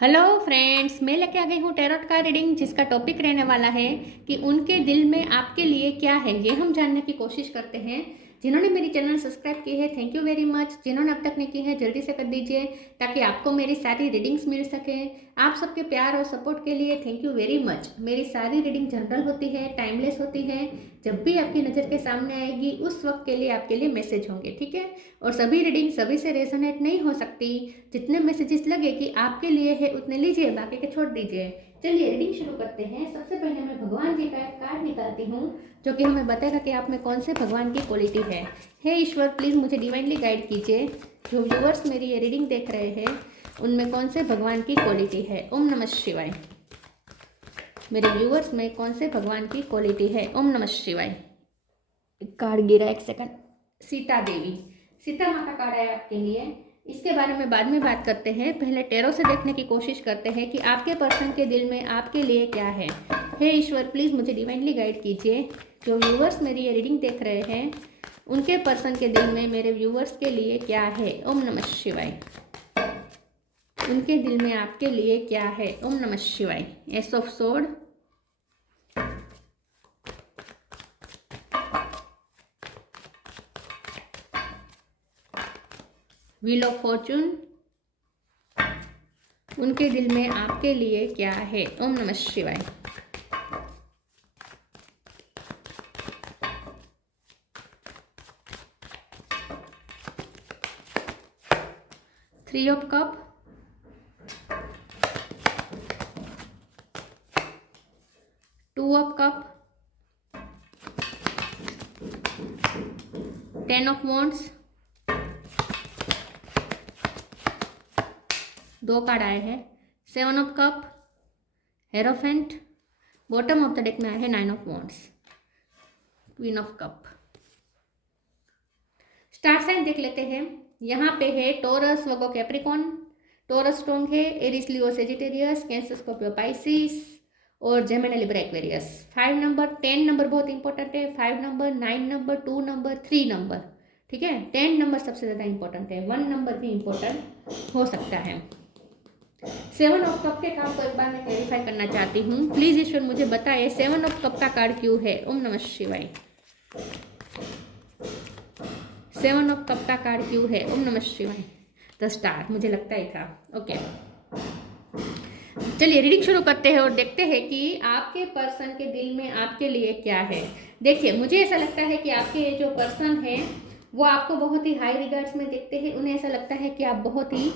Hello friends, मैं लेके आ गई हूँ टैरोट का रीडिंग जिसका टॉपिक रहने वाला है कि उनके दिल में आपके लिए क्या है। ये हम जानने की कोशिश करते हैं। जिन्होंने मेरी चैनल सब्सक्राइब की है, थैंक यू वेरी मच। जिन्होंने अब तक नहीं की है, जल्दी से कर दीजिए ताकि आपको मेरी सारी रीडिंग्स मिल सके। आप सबके प्यार और सपोर्ट के लिए थैंक यू वेरी मच। मेरी सारी रीडिंग जनरल होती है, टाइमलेस होती है। जब भी आपकी नज़र के सामने आएगी उस वक्त के लिए आपके लिए मैसेज होंगे, ठीक है। और सभी रीडिंग सभी से रेजोनेट नहीं हो सकती। जितने मैसेजेस लगे कि आपके लिए है उतने लीजिए, बाकी के छोड़ दीजिए। चलिए रीडिंग शुरू करते हैं। सबसे पहले मैं भगवान जी का एक कार्ड निकालती हूँ जो कि हमें बताएगा कि आप में कौन से भगवान की क्वालिटी है। हे ईश्वर, प्लीज़ मुझे डिवाइनली गाइड कीजिए। जो व्यूवर्स मेरी ये रीडिंग देख रहे हैं उनमें कौन से भगवान की क्वालिटी है। ओम नमः शिवाय। मेरे व्यूवर्स में कौन से भगवान की क्वालिटी है। ओम नमः शिवाय। कार्ड गिरा, एक सेकंड। सीता देवी, सीता माँ का कार्ड है आपके लिए। इसके बारे में बाद में बात करते हैं। पहले टैरो से देखने की कोशिश करते हैं कि आपके पर्सन के दिल में आपके लिए क्या है। हे ईश्वर, प्लीज़ मुझे डिवाइनली गाइड कीजिए। जो व्यूवर्स मेरी ये रीडिंग देख रहे हैं उनके पर्सन के दिल में मेरे व्यूवर्स के लिए क्या है। ओम नमः शिवाय। उनके दिल में आपके लिए क्या है। ओम नमः शिवाय। S of sword, wheel of Fortune. उनके दिल में आपके लिए क्या है। ओम नमः शिवाय। Three of cup, two of cup, ten of wands. दो कार्ड आए हैं। Seven of cup, hierophant. Bottom of the deck में आए हैं nine of wands, queen of cup. Star sign देख लेते हैं। यहाँ पे है Taurus, Virgo, Capricorn. Taurus strong है, Aries, Leo, Sagittarius, Cancer, Scorpio, Pisces और Gemini, Libra, Aquarius. 5 number, 10 number बहुत इंपॉर्टेंट है। 5 नंबर, 9 नंबर, 2 नंबर, 3 नंबर, ठीक है। 10 नंबर सबसे ज़्यादा इंपॉर्टेंट है, 1 नंबर भी इंपॉर्टेंट हो सकता है। 7 ऑफ कप के काम को एक बार मैं क्लेरिफाई करना चाहती हूँ। प्लीज़ ईश्वर मुझे बताइए 7 ऑफ कप का कार्ड क्यों है। ओम नमः शिवाय। 7 ऑफ कप का कार्ड क्यों है। ओम नमः शिवाय। द स्टार, मुझे लगता ही था। ओके, चलिए रीडिंग शुरू करते हैं और देखते हैं कि आपके पर्सन के दिल में आपके लिए क्या है। देखिए, मुझे ऐसा लगता है कि आपके ये जो पर्सन है वो आपको बहुत ही हाई रिगार्ड्स में देखते हैं। उन्हें ऐसा लगता है कि आप बहुत ही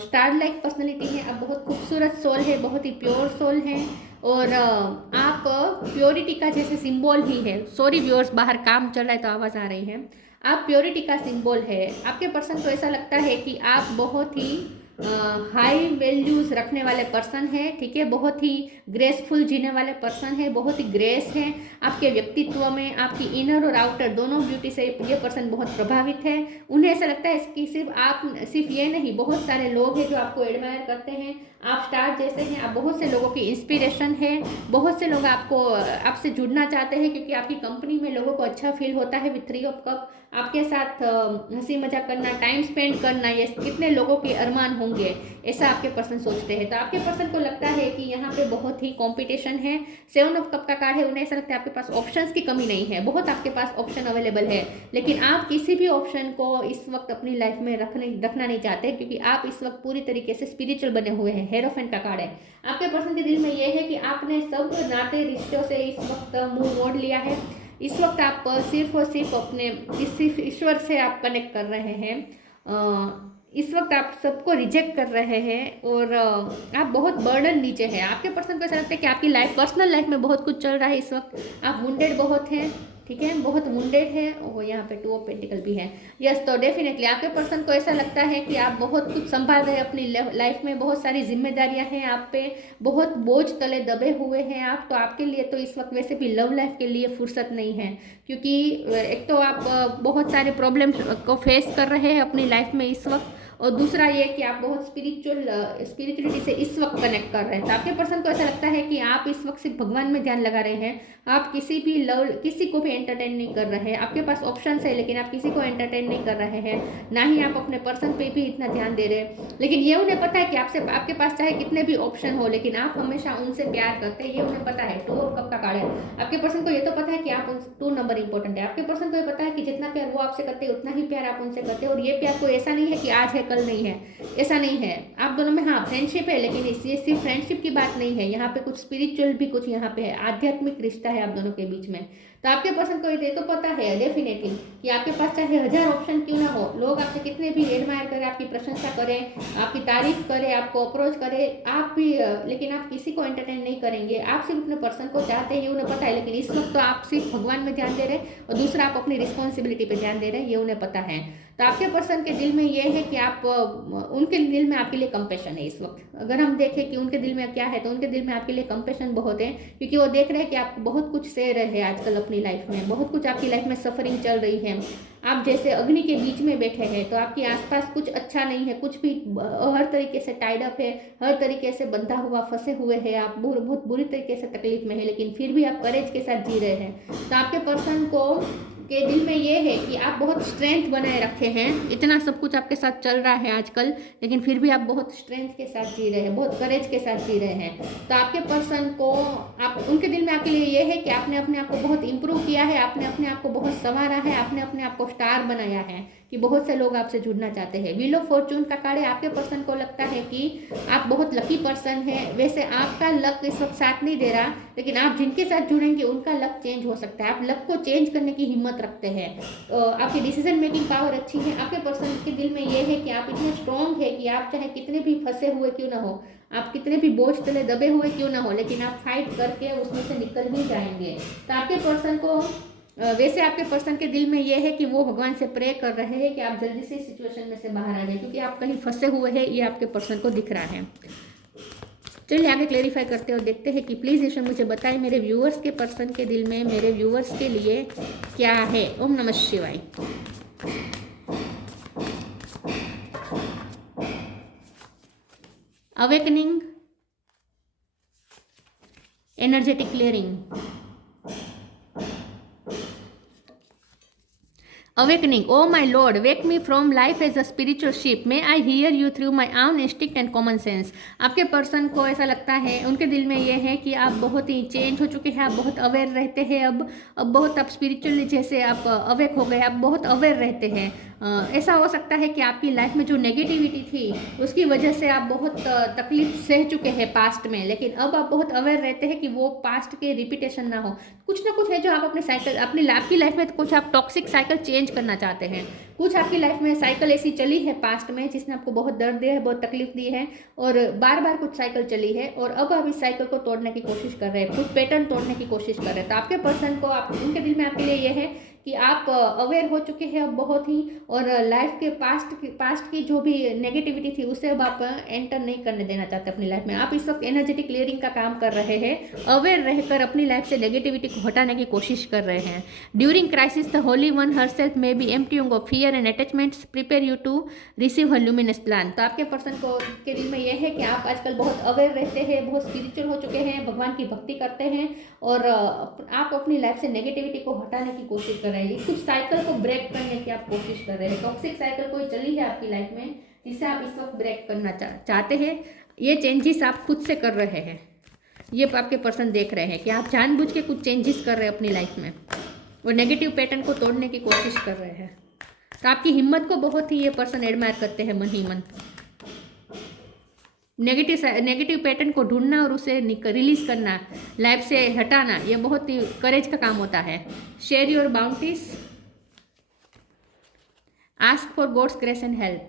स्टार लाइक पर्सनैलिटी है, आप बहुत खूबसूरत सोल है, बहुत ही प्योर सोल है और आप प्योरिटी का जैसे सिंबल ही है। सॉरी व्यूअर्स, बाहर काम चल रहा है तो आवाज़ आ रही है। आप प्योरिटी का सिंबल है। आपके पर्सन को ऐसा लगता है कि आप बहुत ही हाई वैल्यूज़ रखने वाले पर्सन है, ठीक है। बहुत ही ग्रेसफुल जीने वाले पर्सन है, बहुत ही ग्रेस है आपके व्यक्तित्व में। आपकी इनर और आउटर दोनों ब्यूटी से ये पर्सन बहुत प्रभावित है। उन्हें ऐसा लगता है कि सिर्फ ये नहीं, बहुत सारे लोग हैं जो आपको एडमायर करते हैं। आप स्टार जैसे हैं, आप बहुत से लोगों की इंस्पिरेशन है। बहुत से लोग आपसे जुड़ना चाहते हैं क्योंकि आपकी कंपनी में लोगों को अच्छा फील होता है विथ 3 ऑफ कप। आपके साथ हंसी मजाक करना, टाइम स्पेंड करना, ये कितने लोगों के अरमान होंगे, ऐसा आपके पर्सन सोचते हैं। तो आपके पर्सन को लगता है कि यहाँ पे बहुत ही कंपटीशन है। 7 ऑफ कप का कार्ड है। उन्हें ऐसा लगता है आपके पास ऑप्शंस की कमी नहीं है, बहुत आपके पास ऑप्शन अवेलेबल है, लेकिन आप किसी भी ऑप्शन को इस वक्त अपनी लाइफ में रखना नहीं चाहते क्योंकि आप इस वक्त पूरी तरीके से स्पिरिचुअल बने हुए हैं। हेरोफेंट का कार्ड है। आपके पर्सन के दिल में यह है कि आपने सब नाते रिश्तों से इस वक्त मुंह मोड़ लिया है। इस वक्त आप सिर्फ और सिर्फ अपने सिर्फ ईश्वर से आप कनेक्ट कर रहे हैं। इस वक्त आप सबको रिजेक्ट कर रहे हैं और आप बहुत बर्डन नीचे हैं। आपके पर्सन को ऐसा लगता है कि आपकी लाइफ, पर्सनल लाइफ में बहुत कुछ चल रहा है इस वक्त। आप वुंडेड बहुत हैं, ठीक है, बहुत वुंडेड है। और यहाँ पे 2 ऑफ पेंटिकल भी है। यस, तो डेफिनेटली आपके पर्सन को ऐसा लगता है कि आप बहुत कुछ संभाल रहे हैं अपनी लाइफ में। बहुत सारी जिम्मेदारियां हैं आप पे, बहुत बोझ तले दबे हुए हैं आप। तो आपके लिए तो इस वक्त वैसे भी लव लाइफ के लिए फुर्सत नहीं है क्योंकि एक तो आप बहुत सारे प्रॉब्लम्स को फेस कर रहे हैं अपनी लाइफ में इस वक्त और दूसरा ये कि आप बहुत स्पिरिचुअलिटी से इस वक्त कनेक्ट कर रहे हैं। तो आपके पर्सन को ऐसा लगता है कि आप इस वक्त सिर्फ भगवान में ध्यान लगा रहे हैं, आप किसी को भी एंटरटेन नहीं कर रहे हैं। आपके पास ऑप्शन है लेकिन आप किसी को एंटरटेन नहीं कर रहे हैं, ना ही आप अपने पर्सन पे भी इतना ध्यान दे रहे हैं। लेकिन ये उन्हें पता है कि आपके पास चाहे कितने भी ऑप्शन हो लेकिन आप हमेशा उनसे प्यार करते हैं, ये उन्हें पता है। 2 ऑफ कप का कार्ड है। आपके पर्सन को ये तो पता है कि आप 2 नंबर इंपॉर्टेंट है। आपके पर्सन को ये पता है कि जितना प्यार वो आपसे करते हैं उतना ही प्यार आप उनसे करते हैं। और ये प्यार कोई ऐसा नहीं है कि आज है कल नहीं है, ऐसा नहीं है। आप दोनों में हाँ फ्रेंडशिप है, लेकिन ये सिर्फ फ्रेंडशिप की बात नहीं है, यहाँ पे कुछ स्पिरिचुअल भी कुछ यहाँ पे है, आध्यात्मिक रिश्ता है आप दोनों के बीच में। तो आपके पर्सन को ये तो पता है डेफिनेटली कि आपके पास चाहे 1000 ऑप्शन क्यों ना हो, लोग आपसे कितने भी एडमायर करें, आपकी प्रशंसा करें, आपकी तारीफ करें, आपको अप्रोच करें, आप भी लेकिन आप किसी को एंटरटेन नहीं करेंगे। आप सिर्फ अपने पर्सन को चाहते हैं, ये उन्हें पता है। लेकिन इस वक्त तो आप सिर्फ भगवान में ध्यान दे रहे हैं और दूसरा आप अपनी रिस्पॉन्सिबिलिटी पे ध्यान दे रहे हैं, ये उन्हें पता है। तो आपके पर्सन के दिल में ये है कि आप उनके दिल में आपके लिए कंपैशन है इस वक्त। अगर हम देखें कि उनके दिल में क्या है, तो उनके दिल में आपके लिए कंपैशन बहुत है, क्योंकि वो देख रहे हैं कि आप बहुत कुछ सह रहे हैं आजकल अपनी लाइफ में, बहुत कुछ आपकी लाइफ में सफरिंग चल रही है। आप जैसे अग्नि के बीच में बैठे हैं, तो आपके आसपास कुछ अच्छा नहीं है, कुछ भी हर तरीके से टाइड अप है, हर तरीके से बंधा हुआ फंसे हुए हैं, आप बहुत बुरी तरीके से तकलीफ में है, लेकिन फिर भी आप करेज के साथ जी रहे हैं। तो आपके पर्सन को के दिल में ये है कि आप बहुत स्ट्रेंथ बनाए रखे हैं, इतना सब कुछ आपके साथ चल रहा है आजकल, लेकिन फिर भी आप बहुत स्ट्रेंथ के साथ जी रहे हैं, बहुत करेज के साथ जी रहे हैं। तो आपके पर्सन को उनके दिल में आपके लिए ये है कि आपने अपने आप को बहुत इंप्रूव किया है, आपने अपने आप को बहुत संवारा है, आपने अपने आप को स्टार बनाया है, कि बहुत से लोग आपसे जुड़ना चाहते हैं। व्हील ऑफ फॉर्चून का कार्ड है। आपके पर्सन को लगता है कि आप बहुत लकी पर्सन है। वैसे आपका लक इस वक्त साथ नहीं दे रहा, लेकिन आप जिनके साथ जुड़ेंगे उनका लक चेंज हो सकता है। आप लक को चेंज करने की हिम्मत रखते हैं, आपकी डिसीजन मेकिंग पावर अच्छी है। आपके पर्सन के दिल में ये है कि आप इतने स्ट्रॉन्ग है कि आप चाहे कितने भी फंसे हुए क्यों ना हो, आप कितने भी बोझ तले दबे हुए क्यों ना हो, लेकिन आप फाइट करके उसमें से निकल ही जाएंगे। तो आपके पर्सन को वैसे आपके पर्सन के दिल में ये है कि वो भगवान से प्रे कर रहे हैं कि आप जल्दी से इस सिचुएशन में से बाहर आ जाए, क्योंकि आप कहीं फंसे हुए हैं, ये आपके पर्सन को दिख रहा है। चलिए आगे क्लेरिफाई करते हैं और देखते हैं कि प्लीज़ ईश्वर मुझे बताएं मेरे व्यूअर्स के पर्सन के दिल में मेरे व्यूअर्स के लिए क्या है। ओम नमः शिवाय। Awakening, energetic clearing, Awakening, oh my Lord, wake me from life as a spiritual ship. May I hear you through my own instinct and common sense. आपके पर्सन को ऐसा लगता है, उनके दिल में ये है कि आप बहुत ही चेंज हो चुके हैं, आप बहुत अवेयर रहते हैं, अब बहुत आप स्पिरिचुअली जैसे आप अवेक हो गए, आप बहुत अवेयर रहते हैं। ऐसा हो सकता है कि आपकी लाइफ में जो नेगेटिविटी थी उसकी वजह से आप बहुत तकलीफ सह चुके हैं पास्ट में, लेकिन अब आप बहुत अवेयर रहते हैं कि वो पास्ट के रिपीटेशन ना हो। कुछ ना कुछ है जो आप अपने साइकिल आपकी लाइफ में कुछ आप टॉक्सिक साइकिल चेंज करना चाहते हैं, कुछ आपकी लाइफ में साइकिल ऐसी चली है पास्ट में जिसने आपको बहुत दर्द दिया है, बहुत तकलीफ दी है, और बार बार कुछ साइकिल चली है और अब आप इस साइकिल को तोड़ने की कोशिश कर रहे हैं, कुछ पैटर्न तोड़ने की कोशिश कर रहे हैं। तो आपके पर्सन को उनके दिल में आपके लिए यह है कि आप अवेयर हो चुके हैं अब बहुत ही, और लाइफ के पास्ट की जो भी नेगेटिविटी थी उसे अब आप एंटर नहीं करने देना चाहते अपनी लाइफ में। आप इस वक्त एनर्जेटिक क्लियरिंग का काम कर रहे हैं, अवेयर रहकर अपनी लाइफ से नेगेटिविटी को हटाने की कोशिश कर रहे हैं। During crisis the holy one herself may be emptying of fear and attachments, prepare you to receive her luminous plan. तो आपके पर्सन को के दिल में यह है कि आप आजकल बहुत अवेयर रहते हैं, बहुत स्पिरिचुअल हो चुके हैं, भगवान की भक्ति करते हैं, और आप अपनी लाइफ से नेगेटिविटी को हटाने की कोशिश कर रहे हैं, कुछ साइकिल को ब्रेक करने की आप कोशिश कर रहे हैं। टॉक्सिक साइकिल कोई चली है आपकी लाइफ में जिसे आप इस वक्त ब्रेक करना चाहते हैं। ये चेंजेस आप खुद से कर रहे हैं, ये आपके पर्सन देख रहे हैं कि आप जानबूझ के कुछ चेंजेस कर रहे हैं अपनी लाइफ में और नेगेटिव पैटर्न को तोड़ने की कोशिश कर रहे हैं। तो आपकी हिम्मत को बहुत ही ये पर्सन एडमायर करते हैं मन ही मन। नेगेटिव पैटर्न को ढूंढना और उसे रिलीज करना, लाइफ से हटाना, ये बहुत ही करेज का काम होता है। Share your bounties, ask for God's grace and help.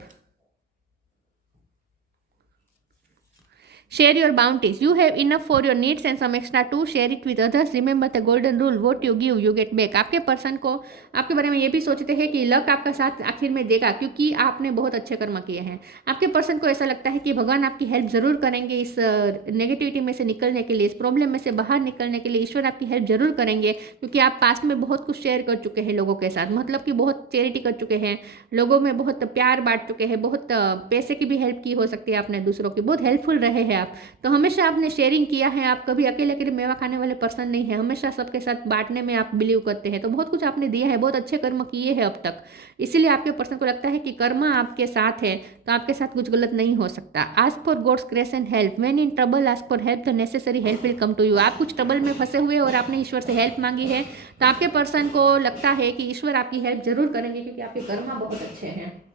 Share your bounties. You have enough for your needs and some extra to share it with others. Remember the golden rule. What you give, you get back. आपके person को आपके बारे में ये भी सोचते हैं कि लक आपका साथ आखिर में देगा, क्योंकि आपने बहुत अच्छे कर्म किए हैं। आपके पर्सन को ऐसा लगता है कि भगवान आपकी हेल्प जरूर करेंगे इस नेगेटिविटी में से निकलने के लिए, इस प्रॉब्लम में से बाहर निकलने के लिए ईश्वर आपकी हेल्प जरूर करेंगे, क्योंकि आप पास्ट में बहुत कुछ शेयर कर चुके हैं लोगों के साथ, मतलब कि बहुत चैरिटी कर चुके हैं, लोगों में बहुत प्यार बांट चुके हैं, बहुत पैसे की भी हेल्प की हो सकती है आपने दूसरों की, बहुत हेल्पफुल रहे हैं आप। तो हमेशा आपने शेयरिंग किया है, आप कभी अकेले अकेले मेवा खाने वाले पर्सन नहीं है, हमेशा सबके साथ बांटने में आप बिलीव करते हैं। तो बहुत कुछ आपने दिया है, बहुत अच्छे कर्म किए हैं अब तक, इसीलिए आपके पर्सन को लगता है कि कर्म आपके साथ है, तो आपके साथ कुछ गलत नहीं हो सकता। Ask for God's grace and help. When in trouble ask for help, the necessary help will come to you. आप कुछ ट्रबल में फंसे हुए और आपने ईश्वर से हेल्प मांगी है, तो आपके पर्सन को लगता है कि ईश्वर आपकी हेल्प जरूर करेंगे, क्योंकि आपके कर्म बहुत अच्छे हैं।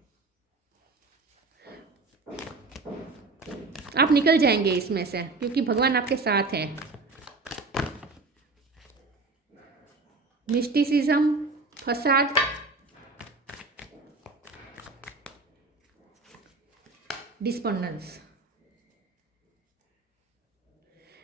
आप निकल जाएंगे इसमें से, क्योंकि भगवान आपके साथ है। मिस्टिसिज्म, फसाद, डिस्पोंडेंस।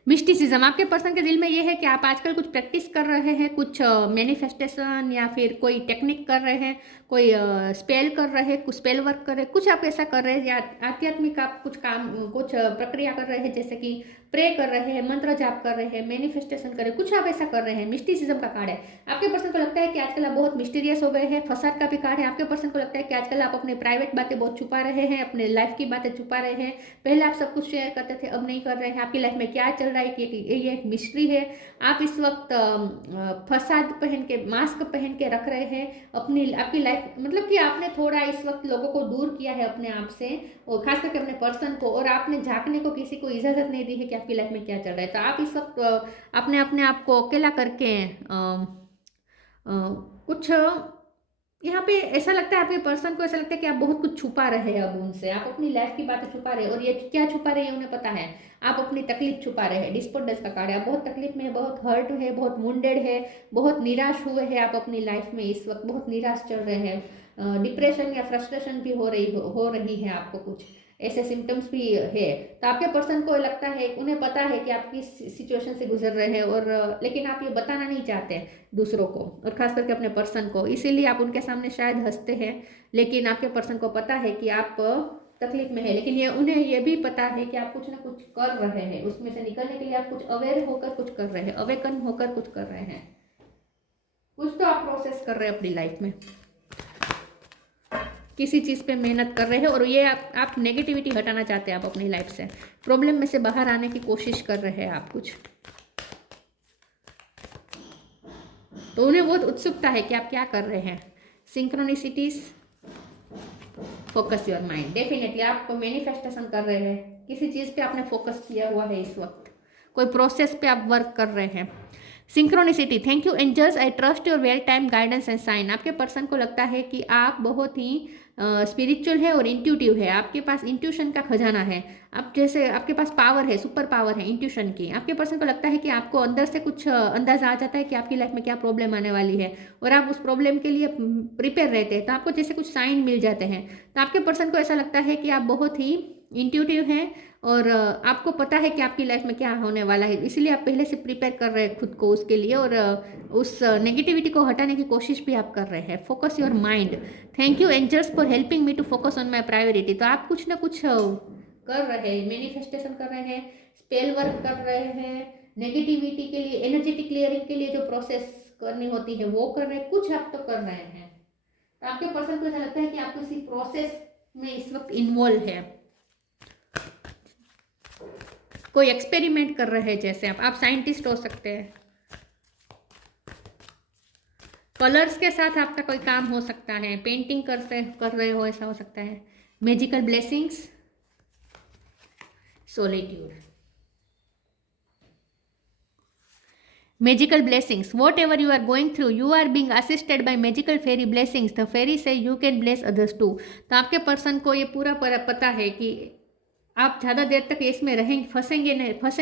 मिस्टिसिज्म, आपके पर्सन के दिल में ये है कि आप आजकल कुछ प्रैक्टिस कर रहे हैं, कुछ मैनिफेस्टेशन या फिर कोई टेक्निक कर रहे हैं, कोई स्पेल कर रहे हैं, कुछ स्पेल वर्क कर रहे हैं, कुछ आप ऐसा कर रहे हैं, या आध्यात्मिक आप कुछ काम, कुछ प्रक्रिया कर रहे हैं, जैसे कि प्रे कर रहे हैं, मंत्र जाप कर रहे हैं, मैनिफेस्टेशन कर रहे हैं, कुछ आप ऐसा कर रहे हैं। मिस्टिसिज्म का कार्ड है। आपके पर्सन को लगता है कि आजकल आप बहुत मिस्टीरियस हो गए हैं। फसाद का भी कार्ड है। आपके पर्सन को लगता है कि आजकल आप अपने प्राइवेट बातें बहुत छुपा रहे हैं, अपने लाइफ की बातें छुपा रहे हैं। पहले आप सब कुछ शेयर करते थे, अब नहीं कर रहे हैं। आपकी लाइफ में क्या चल रहा है कि ये एक मिस्ट्री है। आप इस वक्त फसाद पहन के, मास्क पहन के रख रहे हैं अपनी आपकी लाइफ, मतलब कि आपने थोड़ा इस वक्त लोगों को दूर किया है अपने आप से, और खास करके अपने पर्सन को, और आपने झांकने को किसी को इजाजत नहीं दी है कि आपकी लाइफ में क्या चल रहा है। तो आप इस वक्त अपने अपने आप को अकेला करके कुछ यहाँ पे ऐसा लगता है, आपके पर्सन को ऐसा लगता है कि आप बहुत कुछ छुपा रहे हैं अब उनसे, आप अपनी लाइफ की बातें छुपा रहे हैं, और ये क्या छुपा रहे हैं उन्हें पता है। आप अपनी तकलीफ छुपा रहे हैं। डिस्पोंडेंस का कार्ड है। आप बहुत तकलीफ में है, बहुत हर्ट है, बहुत वुंडेड है, बहुत निराश हुए हैं आप अपनी लाइफ में, इस वक्त बहुत निराश चल रहे हैं। डिप्रेशन या फ्रस्ट्रेशन भी हो रही है आपको, कुछ ऐसे सिम्टम्स भी है। तो आपके पर्सन को लगता है, उन्हें पता है कि आप किस सिचुएशन से गुजर रहे हैं, और लेकिन आप ये बताना नहीं चाहते दूसरों को, और खास करके अपने पर्सन को, इसीलिए आप उनके सामने शायद हंसते हैं। लेकिन आपके पर्सन को पता है कि आप तकलीफ में है, लेकिन ये उन्हें ये भी पता है कि आप कुछ ना कुछ कर रहे हैं, उसमें से निकलने के लिए आप कुछ अवेयर होकर कुछ कर रहे हैं, अवेकन होकर कुछ कर रहे हैं, कुछ तो आप प्रोसेस कर रहे हैं अपनी लाइफ में, किसी चीज़ पे मेहनत कर रहे हैं, और ये आप नेगेटिविटी हटाना चाहते हैं आप अपनी लाइफ से, प्रॉब्लम में से बाहर आने की कोशिश कर रहे हैं आप कुछ। तो उन्हें बहुत उत्सुकता है कि आप क्या कर रहे हैं। सिंक्रोनिसिटीज, फोकस योर माइंड। डेफिनेटली आप मैनिफेस्टेशन कर रहे हैं, किसी चीज़ पे आपने फोकस किया हुआ है इस वक्त, कोई प्रोसेस पे आप वर्क कर रहे हैं। Synchronicity, thank you angels, I trust your well time guidance and sign. आपके पर्सन को लगता है कि आप बहुत ही स्पिरिचुअल है और इंट्यूटिव है, आपके पास इंट्यूशन का खजाना है, आप जैसे आपके पास पावर है, सुपर पावर है इंट्यूशन की। आपके पर्सन को लगता है कि आपको अंदर से कुछ अंदाजा आ जाता है कि आपकी लाइफ में क्या प्रॉब्लम आने वाली है, और आप उस प्रॉब्लम के लिए प्रिपेयर रहते हैं, तो आपको जैसे कुछ साइन मिल जाते हैं। तो आपके पर्सन को ऐसा लगता है कि आप बहुत ही इंट्यूटिव हैं, और आपको पता है कि आपकी लाइफ में क्या होने वाला है, इसलिए आप पहले से प्रिपेयर कर रहे हैं खुद को उसके लिए, और उस नेगेटिविटी को हटाने की कोशिश भी आप कर रहे हैं। Focus your mind, thank you angels for helping me to focus on my priority. तो आप कुछ ना कुछ कर रहे हैं, मैनिफेस्टेशन कर रहे हैं, स्पेल वर्क कर रहे हैं, नेगेटिविटी के लिए, एनर्जेटिक क्लियरिंग के लिए जो प्रोसेस करनी होती है वो कर रहे हैं, कुछ आप तो कर रहे हैं। तो आपके पर्सन को ऐसा लगता है कि आप किसी प्रोसेस में इस वक्त इन्वॉल्व है, कोई एक्सपेरिमेंट कर रहे हैं, जैसे आप साइंटिस्ट हो सकते हैं, कलर्स के साथ आपका कोई काम हो सकता है, पेंटिंग कर रहे हो, ऐसा हो सकता है। Magical blessings, solitude, magical blessings, whatever you are going through you are being assisted by magical fairy blessings, the fairy say you can bless others too. तो आपके पर्सन को ये पूरा पता है कि आप ज़्यादा देर तक इसमें रहेंगे, फंसे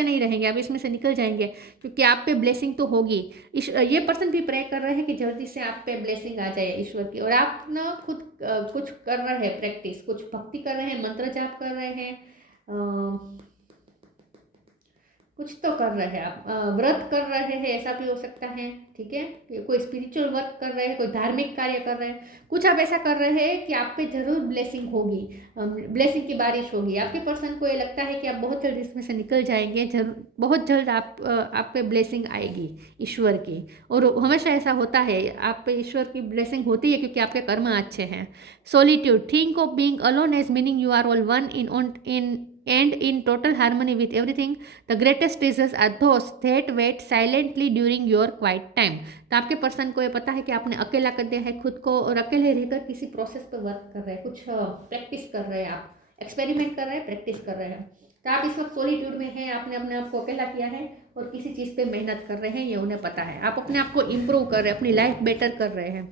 नहीं रहेंगे, आप इसमें से निकल जाएंगे, क्योंकि आप पे ब्लेसिंग तो होगी। ये पर्सन भी प्रे कर रहे हैं कि जल्दी से आप पे ब्लेसिंग आ जाए ईश्वर की, और आप ना खुद कुछ कर रहे हैं, प्रैक्टिस, कुछ भक्ति कर रहे हैं, मंत्र जाप कर रहे हैं, कुछ तो कर रहे हैं आप, व्रत कर रहे हैं, ऐसा भी हो सकता है, ठीक है। कोई स्पिरिचुअल वर्क कर रहे हैं, कोई धार्मिक कार्य कर रहे हैं, कुछ आप ऐसा कर रहे हैं कि आप पे जरूर ब्लेसिंग होगी, ब्लेसिंग की बारिश होगी। आपके पर्सन को ये लगता है कि आप बहुत जल्द इसमें से निकल जाएंगे, जरूर बहुत जल्द आप पे ब्लेसिंग आएगी ईश्वर की। और हमेशा ऐसा होता है, आप पे ईश्वर की ब्लेसिंग होती है क्योंकि आपके कर्म अच्छे हैं। Solitude, think of being alone as meaning you are all one in and in total harmony with everything. The greatest treasures are those that wait silently during your quiet time. तो आपके person को ये पता है कि आपने अकेला कर दिया है खुद को, और अकेले रहकर किसी प्रोसेस पे वर्क कर रहे हैं, कुछ प्रैक्टिस कर रहे हैं, आप एक्सपेरिमेंट कर रहे हैं, प्रैक्टिस कर रहे हैं। तो आप इस वक्त सॉलिट्यूड में हैं, आपने अपने आप को अकेला किया है और किसी चीज़ पे मेहनत कर रहे हैं, ये उन्हें पता है। आप अपने आप को इम्प्रूव कर रहे हैं, अपनी लाइफ बेटर कर रहे हैं।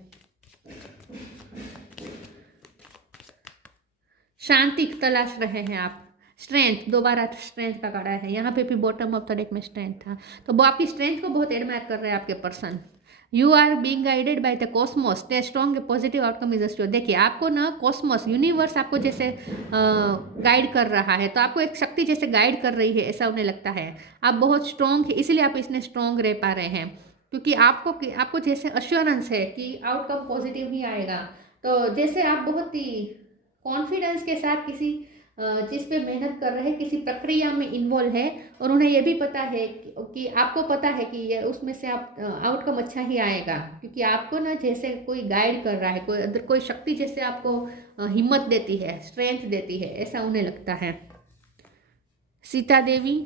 शांति तलाश रहे हैं आप। स्ट्रेंथ, दोबारा स्ट्रेंथ का कार्ड है, यहाँ पे भी बॉटम ऑफ द डेक में स्ट्रेंथ था, तो वो आपकी स्ट्रेंथ को बहुत एडमायर कर रहे हैं आपके person. You are being guided by the cosmos, stay strong, positive outcome is assure. देखिए आपको ना कॉस्मोस, यूनिवर्स आपको जैसे गाइड कर रहा है, तो आपको एक शक्ति जैसे गाइड कर रही है, ऐसा उन्हें लगता है। आप बहुत स्ट्रॉन्ग है, इसीलिए आप इसमें स्ट्रॉन्ग रह पा रहे हैं, क्योंकि आपको जैसे अश्योरेंस है कि आउटकम पॉजिटिव ही आएगा। तो जैसे आप बहुत ही कॉन्फिडेंस के साथ किसी चीज़ पे मेहनत कर रहे हैं, किसी प्रक्रिया में इन्वॉल्व है, और उन्हें यह भी पता है कि आपको पता है कि ये उसमें से आप आउटकम अच्छा ही आएगा, क्योंकि आपको ना जैसे कोई गाइड कर रहा है, कोई शक्ति जैसे आपको हिम्मत देती है, स्ट्रेंथ देती है, ऐसा उन्हें लगता है। Sita Devi,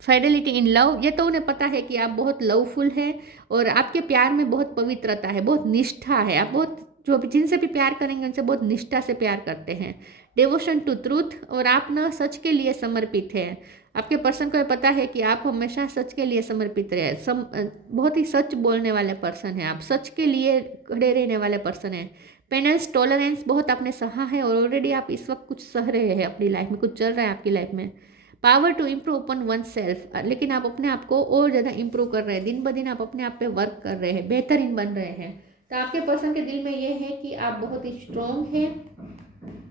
fidelity in love, ये तो उन्हें पता है कि आप बहुत लवफुल है और आपके प्यार में बहुत पवित्रता है, बहुत निष्ठा है, आप बहुत जो भी जिनसे भी प्यार करेंगे उनसे बहुत निष्ठा से प्यार करते हैं। डिवोशन टू ट्रूथ, और आप ना सच के लिए समर्पित हैं। आपके पर्सन को ये पता है कि आप हमेशा सच के लिए समर्पित रहे, बहुत ही सच बोलने वाले पर्सन हैं आप, सच के लिए खड़े रहने वाले पर्सन हैं। पेनेंस, टॉलरेंस, बहुत आपने सहा है और ऑलरेडी आप इस वक्त कुछ सह रहे हैं अपनी लाइफ में, कुछ चल रहा है आपकी लाइफ में। Power to improve upon oneself, लेकिन आप अपने आप को और ज़्यादा इम्प्रूव कर रहे हैं, दिन ब दिन आप अपने आप पे वर्क कर रहे हैं, बेहतरीन बन रहे हैं। तो आपके पर्सन के दिल में ये है कि आप बहुत ही स्ट्रॉन्ग हैं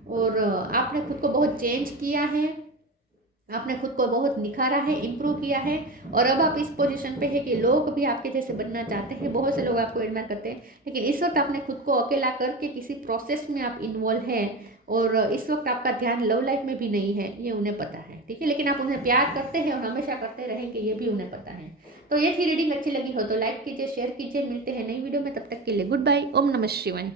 और आपने खुद को बहुत चेंज किया है, आपने खुद को बहुत निखारा है, इम्प्रूव किया है, और अब आप इस पोजीशन पे है कि लोग भी आपके जैसे बनना चाहते हैं, बहुत से लोग आपको एडमायर करते हैं, लेकिन इस वक्त आपने खुद को अकेला करके किसी प्रोसेस में आप इन्वॉल्व हैं, और इस वक्त आपका ध्यान लव लाइफ में भी नहीं है, ये उन्हें पता है, ठीक है। लेकिन आप उन्हें प्यार करते हैं और हमेशा करते रहेंगे, ये भी उन्हें पता है। तो ये थी रीडिंग, अच्छी लगी हो तो लाइक कीजिए, शेयर कीजिए, मिलते हैं नई वीडियो में, तब तक के लिए गुड बाय, ओम नमः शिवाय।